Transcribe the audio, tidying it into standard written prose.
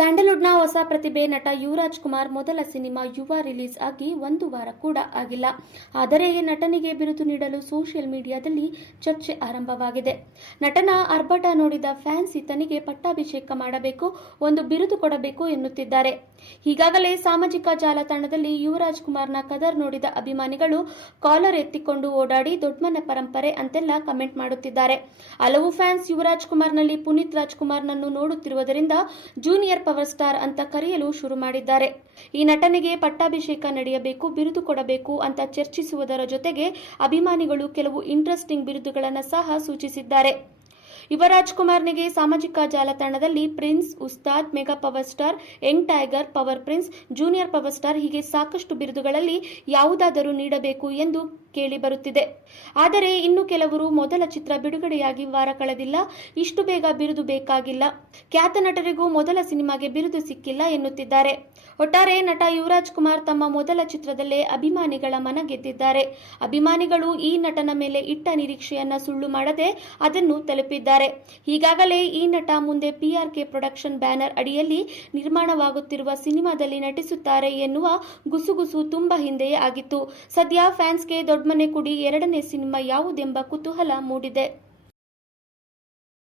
ಸ್ಯಾಂಡಲ್ವುಡ್ನ ಹೊಸ ಪ್ರತಿಭೆ ನಟ ಯುವರಾಜ್ ಕುಮಾರ್ ಮೊದಲ ಸಿನಿಮಾ ಯುವ ರಿಲೀಸ್ ಆಗಿ 1 ವಾರ ಕೂಡ ಆಗಿಲ್ಲ. ಆದರೆ ನಟನಿಗೆ ಬಿರುದು ನೀಡಲು ಸೋಷಿಯಲ್ ಮೀಡಿಯಾದಲ್ಲಿ ಚರ್ಚೆ ಆರಂಭವಾಗಿದೆ. ನಟನ ಆರ್ಭಟ ನೋಡಿದ ಫ್ಯಾನ್ಸ್ ಈತನಿಗೆ ಪಟ್ಟಾಭಿಷೇಕ ಮಾಡಬೇಕು, ಒಂದು ಬಿರುದು ಕೊಡಬೇಕು ಎನ್ನುತ್ತಿದ್ದಾರೆ. ಈಗಾಗಲೇ ಸಾಮಾಜಿಕ ಜಾಲತಾಣದಲ್ಲಿ ಯುವರಾಜ್ ಕುಮಾರ್ನ ಕದರ್ ನೋಡಿದ ಅಭಿಮಾನಿಗಳು ಕಾಲರ್ ಎತ್ತಿಕೊಂಡು ಓಡಾಡಿ ದೊಡ್ಮನೆ ಪರಂಪರೆ ಅಂತೆಲ್ಲ ಕಮೆಂಟ್ ಮಾಡುತ್ತಿದ್ದಾರೆ. ಹಲವು ಫ್ಯಾನ್ಸ್ ಯುವರಾಜ್ ಕುಮಾರ್ನಲ್ಲಿ ಪುನೀತ್ ರಾಜ್ಕುಮಾರ್ನನ್ನು ನೋಡುತ್ತಿರುವುದರಿಂದ ಜೂನಿಯರ್ ಪವರ್ ಸ್ಟಾರ್ ಅಂತ ಕರೆಯಲು ಶುರು ಮಾಡಿದ್ದಾರೆ. ಈ ನಟನಿಗೆ ಪಟ್ಟಾಭಿಷೇಕ ನಡೆಯಬೇಕು, ಬಿರುದು ಕೊಡಬೇಕು ಅಂತ ಚರ್ಚಿಸುವುದರ ಜೊತೆಗೆ ಅಭಿಮಾನಿಗಳು ಕೆಲವು ಇಂಟ್ರೆಸ್ಟಿಂಗ್ ಬಿರುದುಗಳನ್ನು ಸಹ ಸೂಚಿಸಿದ್ದಾರೆ. ಯುವರಾಜ್ ಕುಮಾರ್ನಿಗೆ ಸಾಮಾಜಿಕ ಜಾಲತಾಣದಲ್ಲಿ prince, Ustad, mega power star, Young tiger, power prince, junior power star ಹೀಗೆ ಸಾಕಷ್ಟು ಬಿರುದುಗಳಲ್ಲಿ ಯಾವುದಾದರೂ ನೀಡಬೇಕು ಎಂದು ಕೇಳಿ ಬರುತ್ತಿದೆ. ಆದರೆ ಇನ್ನು ಕೆಲವರು ಮೊದಲ ಚಿತ್ರ ಬಿಡುಗಡೆಯಾಗಿ ವಾರ ಕಳೆದಿಲ್ಲ, ಇಷ್ಟು ಬೇಗ ಬಿರುದು ಬೇಕಾಗಿಲ್ಲ, ಖ್ಯಾತ ನಟರಿಗೂ ಮೊದಲ ಸಿನಿಮಾಗೆ ಬಿರುದು ಸಿಕ್ಕಿಲ್ಲ ಎನ್ನುತ್ತಿದ್ದಾರೆ. ಒಟ್ಟಾರೆ ನಟ ಯುವರಾಜ್ ಕುಮಾರ್ ತಮ್ಮ ಮೊದಲ ಚಿತ್ರದಲ್ಲೇ ಅಭಿಮಾನಿಗಳ ಮನ ಗೆದ್ದಿದ್ದಾರೆ. ಅಭಿಮಾನಿಗಳು ಈ ನಟನ ಮೇಲೆ ಇಟ್ಟ ನಿರೀಕ್ಷೆಯನ್ನ ಸುಳ್ಳು ಮಾಡದೆ ಅದನ್ನು ತಲುಪಿದ್ದಾರೆ. ಈಗಾಗಲೇ ಈ ನಟ ಮುಂದೆ PRK ಪ್ರೊಡಕ್ಷನ್ ಬ್ಯಾನರ್ ಅಡಿಯಲ್ಲಿ ನಿರ್ಮಾಣವಾಗುತ್ತಿರುವ ಸಿನಿಮಾದಲ್ಲಿ ನಟಿಸುತ್ತಾರೆ ಎನ್ನುವ ಗುಸುಗುಸು ತುಂಬಾ ಹಿಂದೆಯೇ ಆಗಿತ್ತು. ಸದ್ಯ ಫ್ಯಾನ್ಸ್ಗೆ ದೊಡ್ಮನೆ ಕುಡಿ 2ನೇ ಸಿನಿಮಾ ಯಾವುದೆಂಬ ಕುತೂಹಲ ಮೂಡಿದೆ.